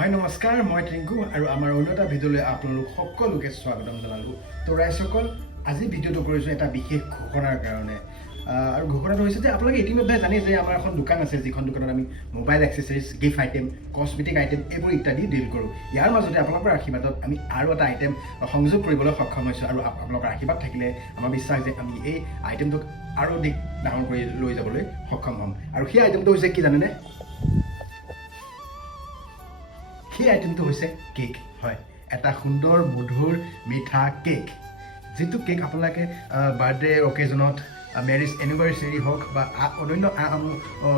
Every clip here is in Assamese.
হয় নমস্কাৰ, মই টিংকু আৰু আমাৰ অন্য এটা ভিডিঅ'লৈ আপোনালোক সকলোকে স্বাগতম জনালোঁ। তো ৰাইজসকল, আজি ভিডিঅ'টো কৰিছোঁ এটা বিশেষ ঘোষণাৰ কাৰণে। আৰু ঘোষণাটো হৈছে যে আপোনালোকে ইতিমধ্যে জানে যে আমাৰ এখন দোকান আছে, যিখন দোকানত আমি mobile accessories, gift item, cosmetic item এইবোৰ ইত্যাদি ডিল কৰোঁ। ইয়াৰ মাজতে আপোনালোকৰ আশীৰ্বাদত আমি আৰু এটা আইটেম সংযোগ কৰিবলৈ সক্ষম হৈছোঁ আৰু আপোনালোকৰ আশীৰ্বাদ থাকিলে আমাৰ বিশ্বাস যে আমি এই আইটেমটোক আৰু অধিক ডাঙৰ কৰি লৈ যাবলৈ সক্ষম হ'ম। আৰু সেই আইটেমটো হৈছে কি জানেনে? সেই আইটেমটো হৈছে কেক। হয়, এটা সুন্দৰ মধুৰ মিঠা কেক, যিটো কেক আপোনালোকে বাৰ্থডে অকেজনত, মেৰিজ এনিভাৰ্চেৰী হওক বা অন্যান্য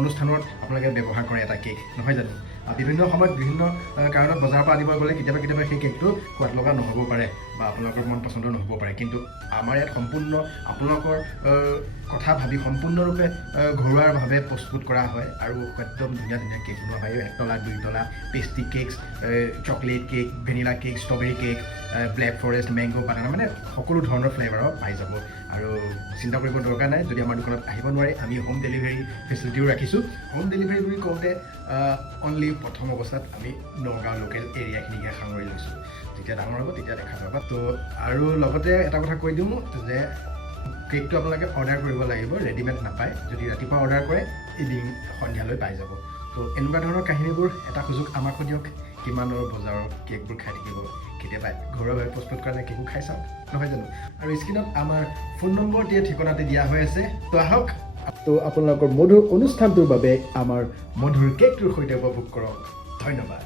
অনুষ্ঠানত আপোনালোকে ব্যৱহাৰ কৰে এটা কেক, নহয় জানো? বিভিন্ন সময়ত বিভিন্ন কাৰণত বজাৰৰ পৰা আনিব গ'লে কেতিয়াবা সেই কেকটো সোৱাদ লগা নহ'ব পাৰে বা আপোনালোকৰ মন পচন্দৰ নহ'ব পাৰে, কিন্তু আমাৰ ইয়াত সম্পূৰ্ণ আপোনালোকৰ কথা ভাবি সম্পূৰ্ণৰূপে ঘৰুৱাভাৱে প্ৰস্তুত কৰা হয় আৰু একদম ধুনীয়া কেক বনোৱা হয়। 1 তলা 2 তলা pastry cakes, chocolate cake, vanilla cake, strawberry cake, black forest, mango, banana, মানে সকলো ধৰণৰ ফ্লেভাৰৰ পাই যাব। আৰু চিন্তা কৰিব দৰকাৰ নাই, যদি আমাৰ দোকানত আহিব নোৱাৰে আমি হোম ডেলিভাৰী ফেচিলিটিও ৰাখিছোঁ। হোম ডেলিভাৰী বুলি কওঁতে অনলি প্ৰথম অৱস্থাত আমি নগাঁও লোকেল এৰিয়াখিনিকে সামৰি লৈছোঁ। যেতিয়া ডাঙৰ হ'ব তেতিয়া দেখা পাবা। তো আৰু লগতে এটা কথা কৈ দিওঁ যে কেকটো আপোনালোকে অৰ্ডাৰ কৰিব লাগিব, ৰেডিমেড নাপায়। যদি ৰাতিপুৱা অৰ্ডাৰ কৰে এদিন সন্ধিয়ালৈ পাই যাব। তো এনেকুৱা ধৰণৰ কাহিনীবোৰ এটা সুযোগ আমাকো দিয়ক। কিমানৰ বজাৰৰ কেকবোৰ খাই থাকিব, কেতিয়াবা ঘৰুৱাভাৱে প্ৰস্তুত কৰা কেকো খাই চাওক, নহয় জানো? আৰু স্ক্ৰীণত আমাৰ ফোন নম্বৰ দিয়া ঠিকনাতে দিয়া হৈ আছে। তো আহক, তো আপোনালোকৰ মধুৰ অনুষ্ঠানটোৰ বাবে আমাৰ মধুৰ কেকটোৰ সৈতে উপভোগ কৰক। ধন্যবাদ।